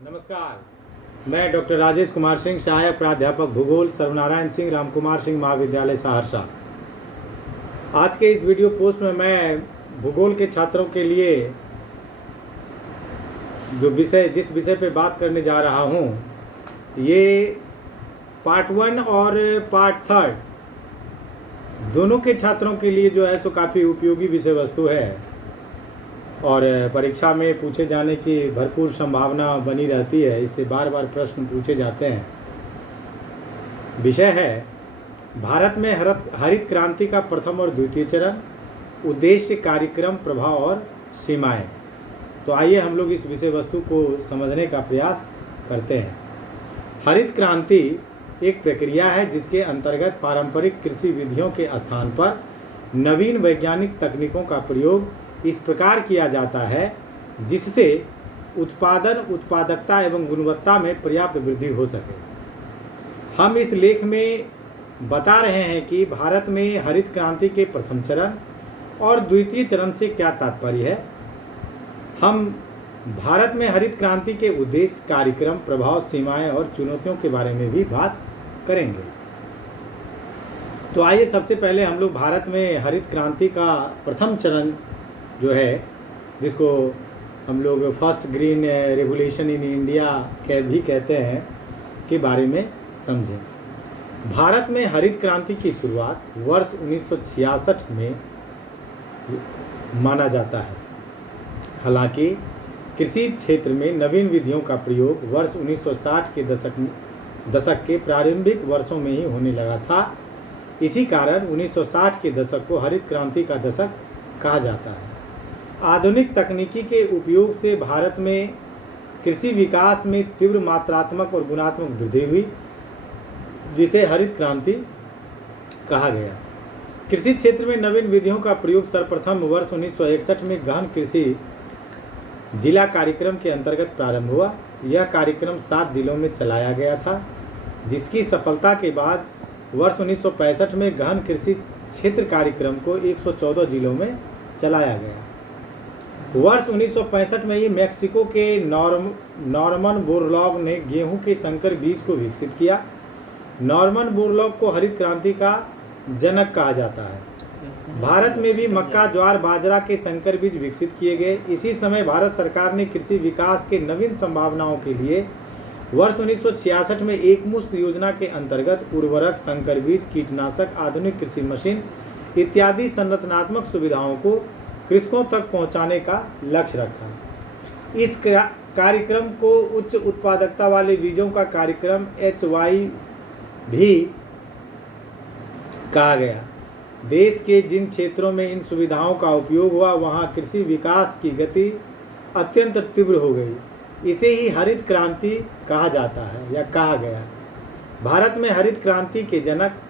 नमस्कार, मैं डॉक्टर राजेश कुमार सिंह, सहायक प्राध्यापक भूगोल, सर्वनारायण सिंह रामकुमार सिंह महाविद्यालय सहरसा। आज के इस वीडियो पोस्ट में मैं भूगोल के छात्रों के लिए जिस विषय पे बात करने जा रहा हूँ, ये पार्ट 1 और पार्ट 3 दोनों के छात्रों के लिए जो है सो काफ़ी उपयोगी विषय वस्तु है और परीक्षा में पूछे जाने की भरपूर संभावना बनी रहती है। इससे बार बार प्रश्न पूछे जाते हैं। विषय है भारत में हरित क्रांति का प्रथम और द्वितीय चरण, उद्देश्य, कार्यक्रम, प्रभाव और सीमाएं। तो आइए हम लोग इस विषय वस्तु को समझने का प्रयास करते हैं। हरित क्रांति एक प्रक्रिया है जिसके अंतर्गत पारंपरिक कृषि विधियों के स्थान पर नवीन वैज्ञानिक तकनीकों का प्रयोग इस प्रकार किया जाता है जिससे उत्पादन, उत्पादकता एवं गुणवत्ता में पर्याप्त वृद्धि हो सके। हम इस लेख में बता रहे हैं कि भारत में हरित क्रांति के प्रथम चरण और द्वितीय चरण से क्या तात्पर्य है। हम भारत में हरित क्रांति के उद्देश्य, कार्यक्रम, प्रभाव, सीमाएं और चुनौतियों के बारे में भी बात करेंगे। तो आइए सबसे पहले हम लोग भारत में हरित क्रांति का प्रथम चरण जो है, जिसको हम लोग first green revolution in India भी कहते हैं, के बारे में समझें। भारत में हरित क्रांति की शुरुआत वर्ष 1966 में माना जाता है। हालांकि कृषि क्षेत्र में नवीन विधियों का प्रयोग वर्ष 1960 के दशक के प्रारंभिक वर्षों में ही होने लगा था। इसी कारण 1960 के दशक को हरित क्रांति का दशक कहा जाता है। आधुनिक तकनीकी के उपयोग से भारत में कृषि विकास में तीव्र मात्रात्मक और गुणात्मक वृद्धि हुई, जिसे हरित क्रांति कहा गया। कृषि क्षेत्र में नवीन विधियों का प्रयोग सर्वप्रथम वर्ष 1961 में गहन कृषि जिला कार्यक्रम के अंतर्गत प्रारंभ हुआ। यह कार्यक्रम 7 जिलों में चलाया गया था, जिसकी सफलता के बाद वर्ष 1965 में गहन कृषि क्षेत्र कार्यक्रम को 114 जिलों में चलाया गया। वर्ष 1965 में ही मैक्सिको के नॉर्मन बोरलॉग ने गेहूं के संकर बीज को विकसित किया। नॉर्मन बोरलॉग को हरित क्रांति का जनक कहा जाता है। भारत में भी मक्का, ज्वार, बाजरा के संकर बीज विकसित किए गए। इसी समय भारत सरकार ने कृषि विकास के नवीन संभावनाओं के लिए वर्ष 1966 में एकमुश्त योजना के अंतर्गत उर्वरक, संकर बीज, कीटनाशक, आधुनिक कृषि मशीन इत्यादि संरचनात्मक सुविधाओं को कृषकों तक पहुंचाने का लक्ष्य रखा। इस कार्यक्रम को उच्च उत्पादकता वाले बीजों का कार्यक्रम HY भी कहा गया। देश के जिन क्षेत्रों में इन सुविधाओं का उपयोग हुआ, वहां कृषि विकास की गति अत्यंत तीव्र हो गई। इसे ही हरित क्रांति कहा जाता है या कहा गया। भारत में हरित क्रांति के जनक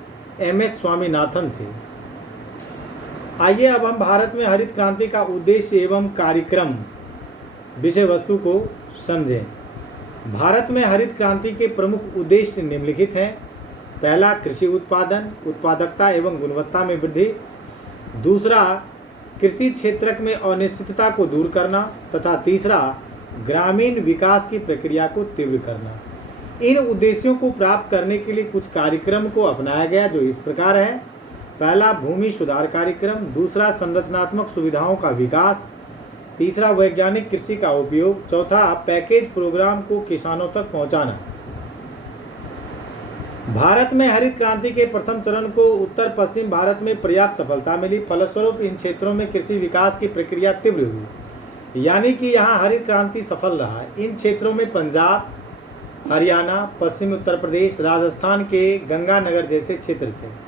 MS स्वामीनाथन थे। आइए अब हम भारत में हरित क्रांति का उद्देश्य एवं कार्यक्रम विषय वस्तु को समझें। भारत में हरित क्रांति के प्रमुख उद्देश्य निम्नलिखित हैं। पहला, कृषि उत्पादन, उत्पादकता एवं गुणवत्ता में वृद्धि। दूसरा, कृषि क्षेत्र में अनिश्चितता को दूर करना। तथा तीसरा, ग्रामीण विकास की प्रक्रिया को तीव्र करना। इन उद्देश्यों को प्राप्त करने के लिए कुछ कार्यक्रम को अपनाया गया, जो इस प्रकार है। पहला, भूमि सुधार कार्यक्रम। दूसरा, संरचनात्मक सुविधाओं का विकास। तीसरा, वैज्ञानिक कृषि का उपयोग। चौथा, पैकेज प्रोग्राम को किसानों तक पहुंचाना। भारत में हरित क्रांति के प्रथम चरण को उत्तर पश्चिम भारत में पर्याप्त सफलता मिली। फलस्वरूप इन क्षेत्रों में कृषि विकास की प्रक्रिया तीव्र हुई, यानी कि यहाँ हरित क्रांति सफल रहा। इन क्षेत्रों में पंजाब, हरियाणा, पश्चिमी उत्तर प्रदेश, राजस्थान के गंगानगर जैसे क्षेत्र थे।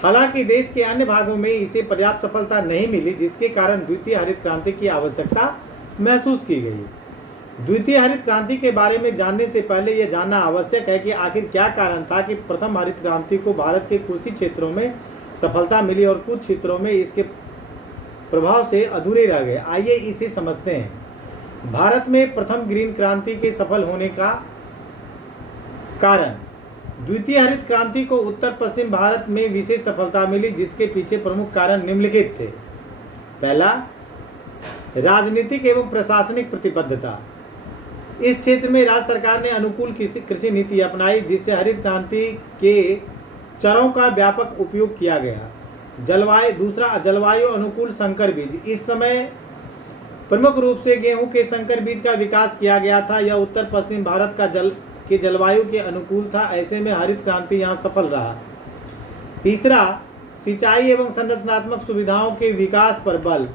हालांकि देश के अन्य भागों में इसे पर्याप्त सफलता नहीं मिली, जिसके कारण द्वितीय हरित क्रांति की आवश्यकता महसूस की गई। द्वितीय हरित क्रांति के बारे में जानने से पहले यह जानना आवश्यक है कि आखिर क्या कारण था कि प्रथम हरित क्रांति को भारत के कुछ क्षेत्रों में सफलता मिली और कुछ क्षेत्रों में इसके प्रभाव से अधूरे रह गए। आइए इसे समझते हैं। भारत में प्रथम ग्रीन क्रांति के सफल होने का कारण। द्वितीय हरित क्रांति को उत्तर पश्चिम भारत में विशेष सफलता मिली, जिसके पीछे प्रमुख कारण निम्नलिखित थे। पहला, राजनीतिक एवं प्रशासनिक प्रतिबद्धता। इस क्षेत्र में राज्य सरकार ने अनुकूल कृषि नीति अपनाई, जिससे हरित क्रांति के चरों का व्यापक उपयोग किया गया। दूसरा, जलवायु अनुकूल संकर बीज। इस समय प्रमुख रूप से गेहूं के संकर बीज का विकास किया गया था। यह उत्तर पश्चिम भारत का जलवायु के अनुकूल था। ऐसे में हरित क्रांति यहाँ सफल रहा। तीसरा, सिंचाई एवं संरचनात्मक सुविधाओं के विकास पर बल।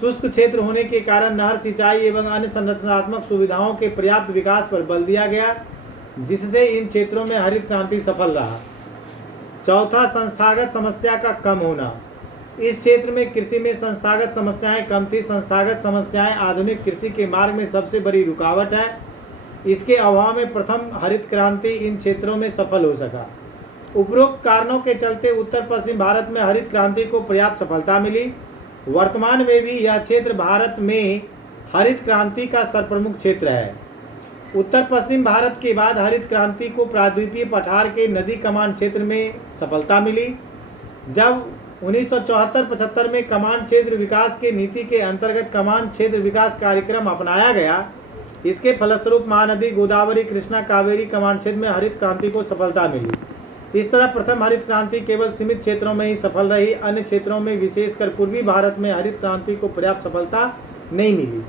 शुष्क क्षेत्र होने के कारण नहर सिंचाई एवं अन्य संरचनात्मक सुविधाओं के पर्याप्त विकास पर बल दिया गया, जिससे इन क्षेत्रों में हरित क्रांति सफल रहा। चौथा, संस्थागत समस्या का कम होना। इस क्षेत्र में कृषि में संस्थागत समस्याएं कम थी। संस्थागत समस्याएं आधुनिक कृषि के मार्ग में सबसे बड़ी रुकावट है। इसके अभाव में प्रथम हरित क्रांति इन क्षेत्रों में सफल हो सका। उपरोक्त कारणों के चलते उत्तर पश्चिम भारत में हरित क्रांति को पर्याप्त सफलता मिली। वर्तमान में भी यह क्षेत्र भारत में हरित क्रांति का सर्वप्रमुख क्षेत्र है। उत्तर पश्चिम भारत के बाद हरित क्रांति को प्रायद्वीपीय पठार के नदी कमान क्षेत्र में सफलता मिली। जब 1974-75 में कमान क्षेत्र विकास के नीति के अंतर्गत कमान क्षेत्र विकास कार्यक्रम अपनाया गया, इसके फलस्वरूप महानदी गोदावरी, कृष्णा, कावेरी कमान क्षेत्र में हरित क्रांति को सफलता मिली। इस तरह प्रथम हरित क्रांति केवल सीमित क्षेत्रों में ही सफल रही। अन्य क्षेत्रों में, विशेषकर पूर्वी भारत में हरित क्रांति को पर्याप्त सफलता नहीं मिली।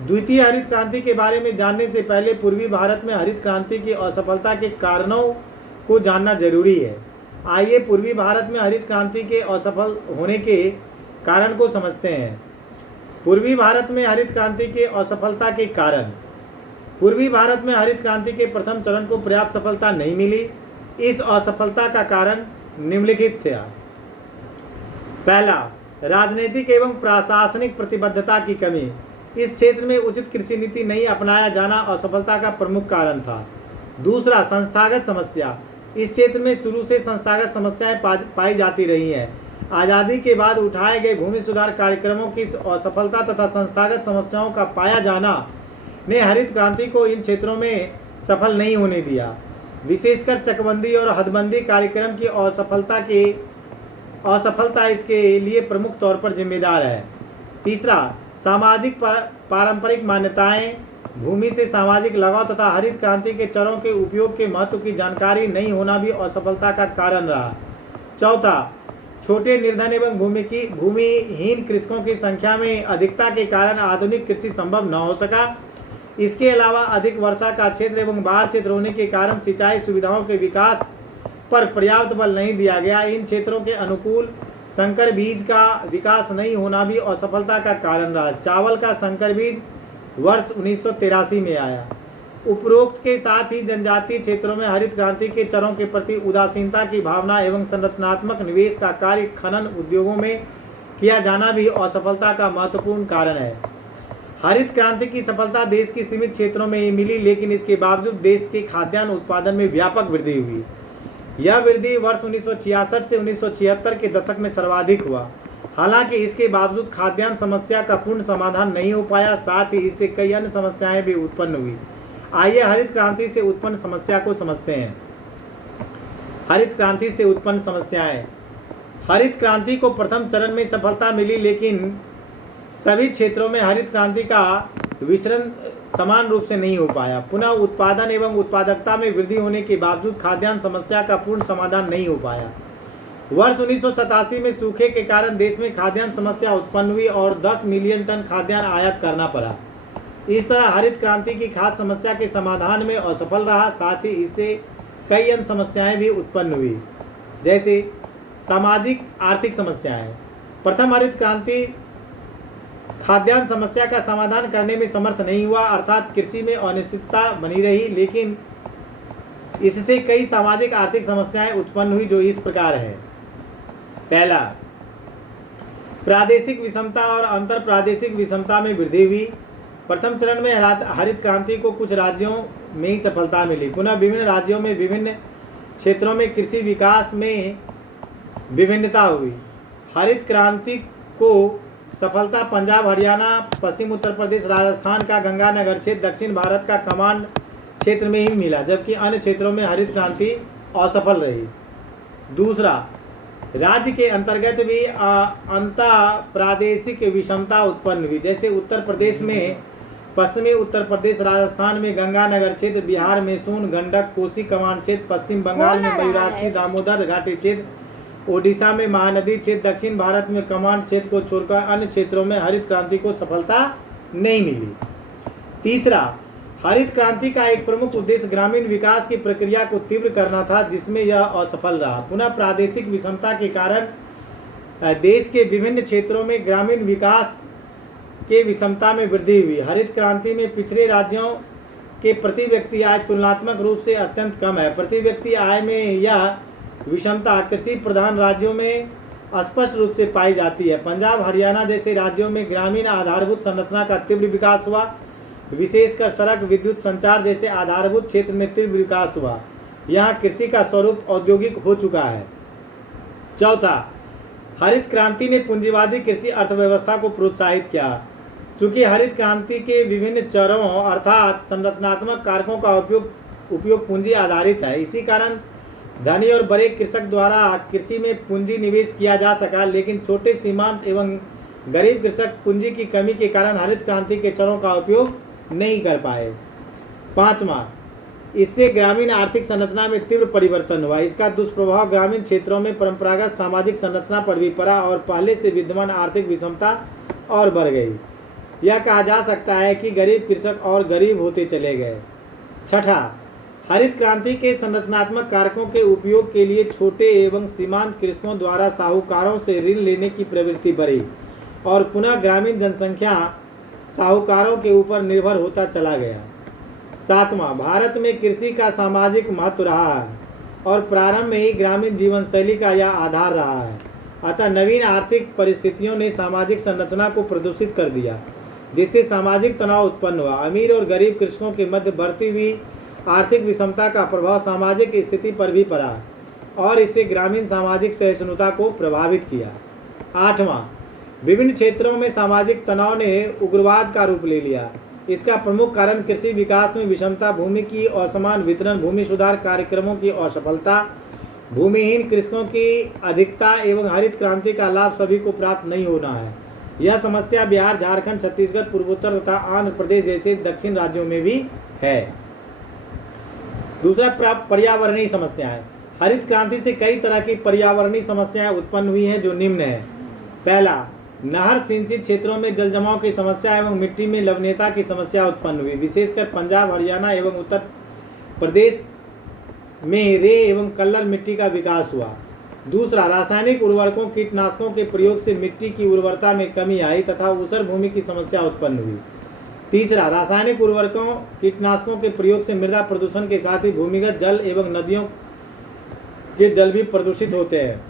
द्वितीय हरित क्रांति के बारे में जानने से पहले पूर्वी भारत में हरित क्रांति की असफलता के कारणों को जानना जरूरी है। आइए पूर्वी भारत में हरित क्रांति के असफल होने के कारण को समझते हैं। पूर्वी भारत में हरित क्रांति के असफलता के कारण। पूर्वी भारत में हरित क्रांति के प्रथम चरण को पर्याप्त सफलता नहीं मिली। इस असफलता का कारण निम्नलिखित था। पहला, राजनीतिक एवं प्रशासनिक प्रतिबद्धता की कमी। इस क्षेत्र में उचित कृषि नीति नहीं अपनाया जाना असफलता का प्रमुख कारण था। दूसरा, संस्थागत समस्या। इस क्षेत्र में शुरू से संस्थागत समस्याएं पाई जाती रही हैं। आज़ादी के बाद उठाए गए भूमि सुधार कार्यक्रमों की असफलता तथा संस्थागत समस्याओं का पाया जाना ने हरित क्रांति को इन क्षेत्रों में सफल नहीं होने दिया। विशेषकर चकबंदी और हदबंदी कार्यक्रम की असफलता इसके लिए प्रमुख तौर पर जिम्मेदार है। तीसरा, सामाजिक पारंपरिक मान्यताएं, भूमि से सामाजिक लगाव तथा हरित क्रांति के चरों के उपयोग के महत्व की जानकारी नहीं होना भी असफलता का कारण रहा। चौथा, छोटे निर्धन एवं भूमिहीन कृषकों की संख्या में अधिकता के कारण आधुनिक कृषि संभव न हो सका। इसके अलावा अधिक वर्षा का क्षेत्र एवं बाढ़ क्षेत्र होने के कारण सिंचाई सुविधाओं के विकास पर पर्याप्त बल नहीं दिया गया। इन क्षेत्रों के अनुकूल संकर बीज का विकास नहीं होना भी असफलता का कारण रहा। चावल का संकर बीज वर्ष 1983 में आया। उपरोक्त के साथ ही जनजातीय क्षेत्रों में हरित क्रांति के चरों के प्रति उदासीनता की भावना एवं संरचनात्मक निवेश का कार्य खनन उद्योगों में किया जाना भी असफलता का महत्वपूर्ण कारण है। हरित क्रांति की सफलता देश की सीमित क्षेत्रों में ही मिली, लेकिन इसके बावजूद देश के खाद्यान्न उत्पादन में व्यापक वृद्धि हुई। यह वृद्धि वर्ष 1966 से 1976 के दशक में सर्वाधिक हुआ। हालांकि इसके बावजूद खाद्यान्न समस्या का पूर्ण समाधान नहीं हो पाया, साथ ही इससे कई अन्य समस्याएं भी उत्पन्न हुई। आइए हरित क्रांति से उत्पन्न समस्या को समझते हैं। हरित क्रांति से उत्पन्न समस्याएं। हरित क्रांति को प्रथम चरण में सफलता मिली, लेकिन सभी क्षेत्रों में हरित क्रांति का विचरण समान रूप से नहीं हो पाया। पुनः उत्पादन एवं उत्पादकता में वृद्धि होने के बावजूद खाद्यान्न समस्या का पूर्ण समाधान नहीं हो पाया। वर्ष 1987 में सूखे के कारण देश में खाद्यान्न समस्या उत्पन्न हुई और 10 मिलियन टन खाद्यान्न आयात करना पड़ा। इस तरह हरित क्रांति की खाद्य समस्या के समाधान में असफल रहा। साथ ही इससे कई अन्य समस्याएं भी उत्पन्न हुई, जैसे सामाजिक आर्थिक समस्याएं। प्रथम हरित क्रांति खाद्यान्न समस्या का समाधान करने में समर्थ नहीं हुआ, अर्थात कृषि में अनिश्चितता बनी रही, लेकिन इससे कई सामाजिक आर्थिक समस्याएं उत्पन्न हुई जो इस प्रकार है। पहला, प्रादेशिक विषमता और अंतर प्रादेशिक विषमता में वृद्धि हुई। प्रथम चरण में हरित क्रांति को कुछ राज्यों में ही सफलता मिली। पुनः विभिन्न राज्यों में विभिन्न क्षेत्रों में कृषि विकास में विभिन्नता हुई। हरित क्रांति को सफलता पंजाब, हरियाणा, पश्चिम उत्तर प्रदेश, राजस्थान का गंगानगर क्षेत्र, दक्षिण भारत का कमांड क्षेत्र में ही मिला, जबकि अन्य क्षेत्रों में हरित क्रांति असफल रही। दूसरा, राज्य के अंतर्गत भी अंतर प्रादेशिक विषमता उत्पन्न हुई। जैसे उत्तर प्रदेश में पश्चिमी उत्तर प्रदेश, राजस्थान में गंगानगर क्षेत्र, बिहार में सोन, गंडक, कोसी कमान क्षेत्र, पश्चिम बंगाल में मयूराक्षी, दामोदर घाटी क्षेत्र, ओडिशा में महानदी क्षेत्र, दक्षिण भारत में कमांड क्षेत्र को छोड़कर अन्य क्षेत्रों में हरित क्रांति को सफलता नहीं मिली। तीसरा, हरित क्रांति का एक प्रमुख उद्देश्य ग्रामीण विकास की प्रक्रिया को तीव्र करना था, जिसमें यह असफल रहा। पुनः प्रादेशिक विषमता के कारण देश के विभिन्न क्षेत्रों में ग्रामीण विकास के विषमता में वृद्धि हुई। हरित क्रांति में पिछड़े राज्यों के प्रति व्यक्ति आय तुलनात्मक रूप से अत्यंत कम है। प्रति व्यक्ति आय में यह विषमता कृषि प्रधान राज्यों में स्पष्ट रूप से पाई जाती है। पंजाब, हरियाणा जैसे राज्यों में ग्रामीण आधारभूत संरचना का तीव्र विकास हुआ, विशेषकर सड़क, विद्युत, संचार जैसे आधारभूत क्षेत्र में तीव्र विकास हुआ। यहाँ कृषि का स्वरूप औद्योगिक हो चुका है। चौथा, हरित क्रांति ने पूंजीवादी कृषि अर्थव्यवस्था को प्रोत्साहित किया। चूंकि हरित क्रांति के विभिन्न चरों अर्थात संरचनात्मक कारकों का उपयोग पूंजी आधारित है, इसी कारण धनी और बड़े कृषक द्वारा कृषि में पूंजी निवेश किया जा सका, लेकिन छोटे सीमांत एवं गरीब कृषक पूंजी की कमी के कारण हरित क्रांति के चरों का उपयोग नहीं कर पाए। पांचवा, इससे ग्रामीण आर्थिक संरचना में तीव्र परिवर्तन हुआ। इसका दुष्प्रभाव ग्रामीण क्षेत्रों में परंपरागत सामाजिक संरचना पर भी पड़ा और पहले से विद्यमान आर्थिक विषमता और बढ़ गई। यह कहा जा सकता है कि गरीब कृषक और गरीब होते चले गए। छठा, हरित क्रांति के संरचनात्मक कारकों के उपयोग के लिए छोटे एवं सीमांत कृषकों द्वारा साहूकारों से ऋण लेने की प्रवृत्ति बढ़ी और पुनः ग्रामीण जनसंख्या साहूकारों के ऊपर निर्भर होता चला गया। सातवां, भारत में कृषि का सामाजिक महत्व रहा है और प्रारंभ में ही ग्रामीण जीवन शैली का यह आधार रहा है। अतः नवीन आर्थिक परिस्थितियों ने सामाजिक संरचना को प्रदूषित कर दिया, जिससे सामाजिक तनाव उत्पन्न हुआ। अमीर और गरीब कृषकों के मध्य बढ़ती हुई आर्थिक विषमता का प्रभाव सामाजिक स्थिति पर भी पड़ा और इससे ग्रामीण सामाजिक सहिष्णुता को प्रभावित किया। आठवां, विभिन्न क्षेत्रों में सामाजिक तनाव ने उग्रवाद का रूप ले लिया। इसका प्रमुख कारण कृषि विकास में विषमता, भूमि की असमान वितरण, भूमि सुधार कार्यक्रमों की असफलता, भूमिहीन कृषकों की अधिकता एवं हरित क्रांति का लाभ सभी को प्राप्त नहीं होना है। यह समस्या बिहार, झारखंड, छत्तीसगढ़, पूर्वोत्तर तथा आंध्र प्रदेश जैसे दक्षिण राज्यों में भी है। दूसरा, पर्यावरणीय समस्याएं। हरित क्रांति से कई तरह की पर्यावरणीय समस्याएं उत्पन्न हुई हैं, जो निम्न है। पहला, नहर सिंचित क्षेत्रों में जल जमाव की समस्या एवं मिट्टी में लवणीयता की समस्या उत्पन्न हुई। विशेषकर पंजाब, हरियाणा एवं उत्तर प्रदेश में रे एवं कल्लर मिट्टी का विकास हुआ। दूसरा, रासायनिक उर्वरकों, कीटनाशकों के प्रयोग से मिट्टी की उर्वरता में कमी आई तथा ऊसर भूमि की समस्या उत्पन्न हुई। तीसरा, रासायनिक उर्वरकों, कीटनाशकों के प्रयोग से मृदा प्रदूषण के साथ ही भूमिगत जल एवं नदियों के जल भी प्रदूषित होते हैं।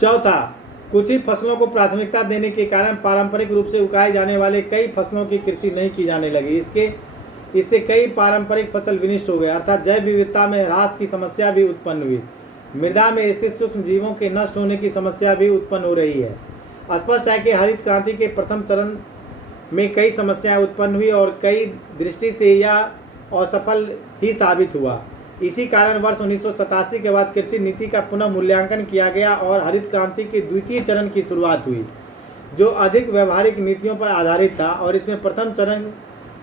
चौथा, कुछ ही फसलों को प्राथमिकता देने के कारण पारंपरिक रूप से उगाए जाने वाले कई फसलों की कृषि नहीं की जाने लगी। इससे कई पारंपरिक फसल विनष्ट हो गए, अर्थात जैव विविधता में ह्रास की समस्या भी उत्पन्न हुई। मृदा में स्थित सूक्ष्म जीवों के नष्ट होने की समस्या भी उत्पन्न हो रही है। स्पष्ट है कि हरित क्रांति के प्रथम चरण में कई समस्याएं उत्पन्न हुई और कई दृष्टि से यह असफल ही साबित हुआ। इसी कारण वर्ष 1987 के बाद कृषि नीति का पुनः मूल्यांकन किया गया और हरित क्रांति के द्वितीय चरण की शुरुआत हुई, जो अधिक व्यवहारिक नीतियों पर आधारित था और इसमें प्रथम चरण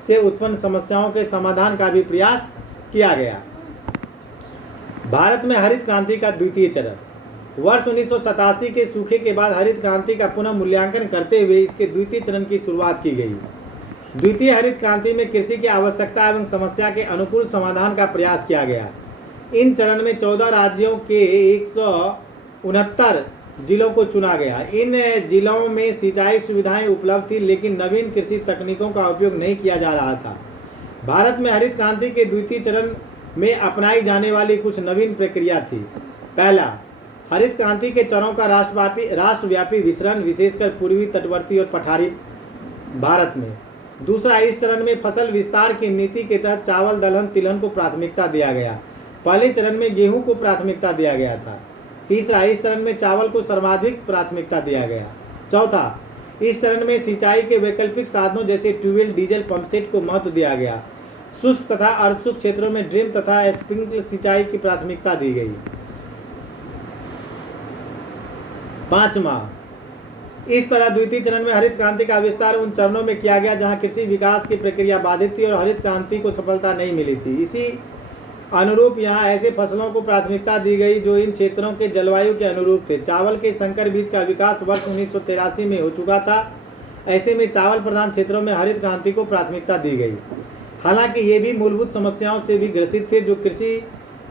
से उत्पन्न समस्याओं के समाधान का भी प्रयास किया गया। भारत में हरित क्रांति का द्वितीय चरण। वर्ष 1987 के सूखे के बाद हरित क्रांति का पुनः मूल्यांकन करते हुए इसके द्वितीय चरण की शुरुआत की गई। द्वितीय हरित क्रांति में कृषि की आवश्यकता एवं समस्या के अनुकूल समाधान का प्रयास किया गया। इन चरण में 14 राज्यों के 169 जिलों को चुना गया। इन जिलों में सिंचाई सुविधाएं उपलब्ध थी, लेकिन नवीन कृषि तकनीकों का उपयोग नहीं किया जा रहा था। भारत में हरित क्रांति के द्वितीय चरण में अपनाई जाने वाली कुछ नवीन प्रक्रिया थी। पहला, हरित क्रांति के चरों का राष्ट्रव्यापी वितरण, विशेषकर पूर्वी तटवर्ती और पठारी भारत में। दूसरा, इस चरण में फसल विस्तार की नीति के तहत चावल, दलहन, तिलहन को प्राथमिकता दिया गया। पहले चरण में गेहूं को प्राथमिकता दिया गया था। तीसरा, इस चरण में चावल को सर्वाधिक प्राथमिकता दिया गया। चौथा, इस चरण में सिंचाई के वैकल्पिक साधनों जैसे ट्यूबवेल, डीजल पंपसेट को महत्व दिया गया। शुष्क तथा अर्धशुष्क क्षेत्रों में ड्रिप तथा स्प्रिंकलर सिंचाई की प्राथमिकता दी गई। पांचवा, इस तरह द्वितीय चरण में हरित क्रांति का विस्तार उन चरणों में किया गया जहां कृषि विकास की प्रक्रिया बाधित थी और हरित क्रांति को सफलता नहीं मिली थी। इसी अनुरूप यहाँ ऐसे फसलों को प्राथमिकता दी गई जो इन क्षेत्रों के जलवायु के अनुरूप थे। चावल के संकर बीज का विकास वर्ष 1983 में हो चुका था। ऐसे में चावल प्रधान क्षेत्रों में हरित क्रांति को प्राथमिकता दी गई। हालांकि ये भी मूलभूत समस्याओं से भी ग्रसित थे जो कृषि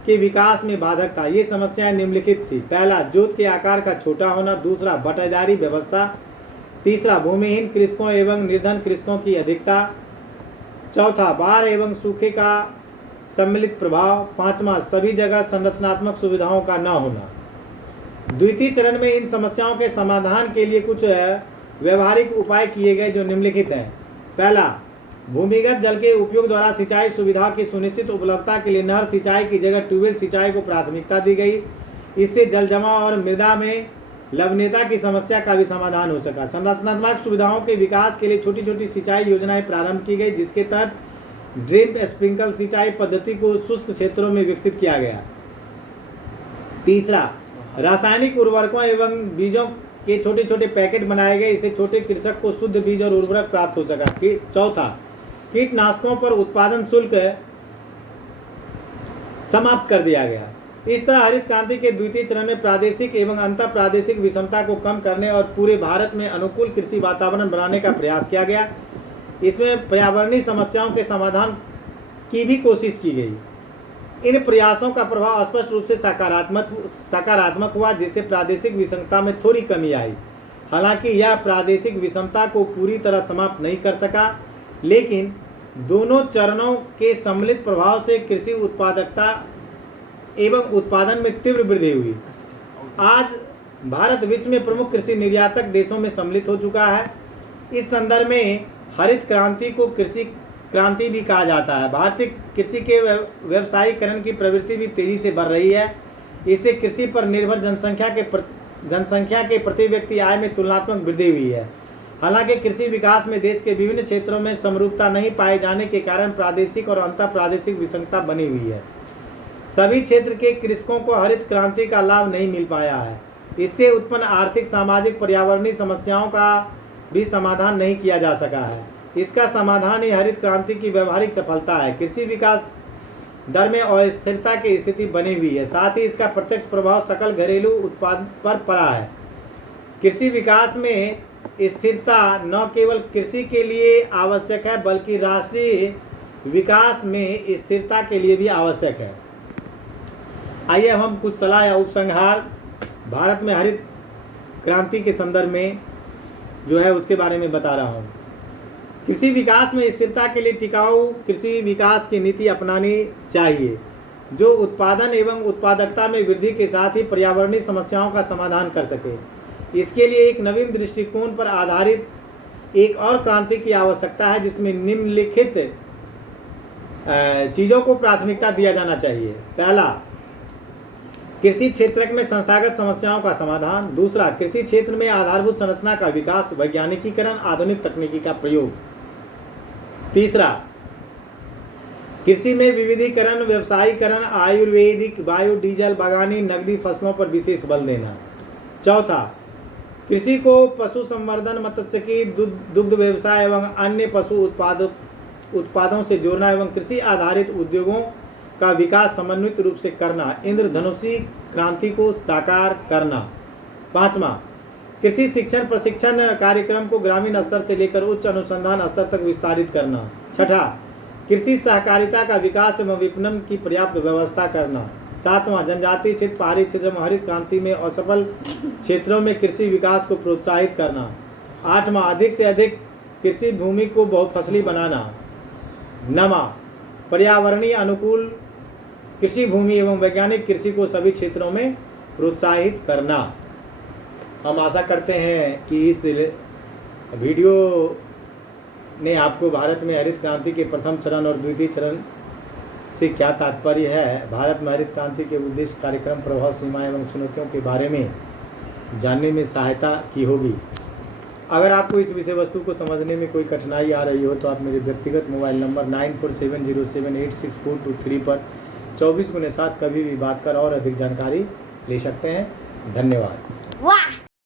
के विकास में बाधक था। ये समस्याएं निम्नलिखित थी। पहला, जोत के आकार का छोटा होना। दूसरा, बटाईदारी व्यवस्था। तीसरा, भूमिहीन कृषकों एवं निर्धन कृषकों की अधिकता। चौथा, बाढ़ एवं सूखे का सम्मिलित प्रभाव। पांचवा, सभी जगह संरचनात्मक सुविधाओं का न होना। द्वितीय चरण में इन समस्याओं के समाधान के लिए कुछ व्यवहारिक उपाय किए गए जो निम्नलिखित हैं। पहला, भूमिगत जल के उपयोग द्वारा सिंचाई सुविधा की सुनिश्चित उपलब्धता के लिए नहर सिंचाई की जगह ट्यूबवेल सिंचाई को प्राथमिकता दी गई। इससे जल जमाव और मृदा में लवणीयता की समस्या का भी समाधान हो सका। संरचनात्मक सुविधाओं के विकास के लिए छोटी छोटी सिंचाई योजनाएं प्रारंभ की गई, जिसके तहत ड्रिप स्प्रिंकल सिंचाई पद्धति को शुष्क क्षेत्रों में विकसित किया गया। तीसरा, रासायनिक उर्वरकों एवं बीजों के छोटे छोटे पैकेट बनाए गए। इससे छोटे कृषक को शुद्ध बीज और उर्वरक प्राप्त हो सका। चौथा, कीटनाशकों पर उत्पादन शुल्क समाप्त कर दिया गया। इस तरह हरित क्रांति के द्वितीय चरण में प्रादेशिक एवं अंतर प्रादेशिक विषमता को कम करने और पूरे भारत में अनुकूल कृषि वातावरण बनाने का प्रयास किया गया। इसमें पर्यावरणीय समस्याओं के समाधान की भी कोशिश की गई। इन प्रयासों का प्रभाव स्पष्ट रूप से सकारात्मक हुआ, जिससे प्रादेशिक विषमता में थोड़ी कमी आई। हालांकि यह प्रादेशिक विषमता को पूरी तरह समाप्त नहीं कर सका, लेकिन दोनों चरणों के सम्मिलित प्रभाव से कृषि उत्पादकता एवं उत्पादन में तीव्र वृद्धि हुई। आज भारत विश्व में प्रमुख कृषि निर्यातक देशों में सम्मिलित हो चुका है। इस संदर्भ में हरित क्रांति को कृषि क्रांति भी कहा जाता है। भारतीय कृषि के व्यवसायीकरण की प्रवृत्ति भी तेजी से बढ़ रही है। इससे कृषि पर निर्भर जनसंख्या के प्रति व्यक्ति आय में तुलनात्मक वृद्धि हुई है। हालांकि कृषि विकास में देश के विभिन्न क्षेत्रों में समरूपता नहीं पाए जाने के कारण प्रादेशिक और अंतर प्रादेशिक विसंगतता बनी हुई है। सभी क्षेत्र के कृषकों को हरित क्रांति का लाभ नहीं मिल पाया है। इससे उत्पन्न आर्थिक, सामाजिक, पर्यावरणीय समस्याओं का भी समाधान नहीं किया जा सका है। इसका समाधान ही हरित क्रांति की व्यवहारिक सफलता है। कृषि विकास दर में अस्थिरता की स्थिति बनी हुई है, साथ ही इसका प्रत्यक्ष प्रभाव सकल घरेलू उत्पाद पर पड़ा है। कृषि विकास में स्थिरता न केवल कृषि के लिए आवश्यक है, बल्कि राष्ट्रीय विकास में स्थिरता के लिए भी आवश्यक है। आइए हम कुछ सलाह या उपसंहार भारत में हरित क्रांति के संदर्भ में जो है उसके बारे में बता रहा हूँ। कृषि विकास में स्थिरता के लिए टिकाऊ कृषि विकास की नीति अपनानी चाहिए, जो उत्पादन एवं उत्पादकता में वृद्धि के साथ ही पर्यावरणीय समस्याओं का समाधान कर सके। इसके लिए एक नवीन दृष्टिकोण पर आधारित एक और क्रांति की आवश्यकता है, जिसमें निम्नलिखित चीज़ों को प्राथमिकता दिया जाना चाहिए। पहला, कृषि क्षेत्र में संस्थागत समस्याओं का समाधान। दूसरा, कृषि क्षेत्र में आधारभूत संरचना का विकास, वैज्ञानिकीकरण, आधुनिक तकनीकी का प्रयोग। तीसरा, कृषि में विविधीकरण, व्यवसायीकरण, आयुर्वेदिक, बायोडीजल, बागानी, नकदी फसलों पर विशेष बल देना। चौथा, कृषि को पशु संवर्धन, मत्स्यिकी, दुग्ध व्यवसाय एवं अन्य पशु उत्पादों से जोड़ना एवं कृषि आधारित उद्योगों का विकास समन्वित रूप से करना, इंद्रधनुषी क्रांति को साकार करना। पांचवा, कृषि शिक्षण प्रशिक्षण कार्यक्रम को ग्रामीण स्तर से लेकर उच्च अनुसंधान स्तर तक विस्तारित करना। छठा, कृषि सहकारिता का विकास एवं विपणन की पर्याप्त व्यवस्था करना। सातवां, जनजातीय क्षेत्र, पहाड़ी क्षेत्र में हरित क्रांति में असफल क्षेत्रों में कृषि विकास को प्रोत्साहित करना। आठवां, अधिक से अधिक कृषि भूमि को बहुफसली बनाना। नवां, पर्यावरणीय अनुकूल कृषि भूमि एवं वैज्ञानिक कृषि को सभी क्षेत्रों में प्रोत्साहित करना। हम आशा करते हैं कि इस वीडियो ने आपको भारत में हरित क्रांति के प्रथम चरण और द्वितीय चरण से क्या तात्पर्य है, भारत में हरित क्रांति के उद्देश्य, कार्यक्रम, प्रभाव, सीमा एवं चुनौतियों के बारे में जानने में सहायता की होगी। अगर आपको इस विषय वस्तु को समझने में कोई कठिनाई आ रही हो तो आप मेरे व्यक्तिगत मोबाइल नंबर 9470786423 पर 24/7 कभी भी बात कर और अधिक जानकारी ले सकते हैं। धन्यवाद।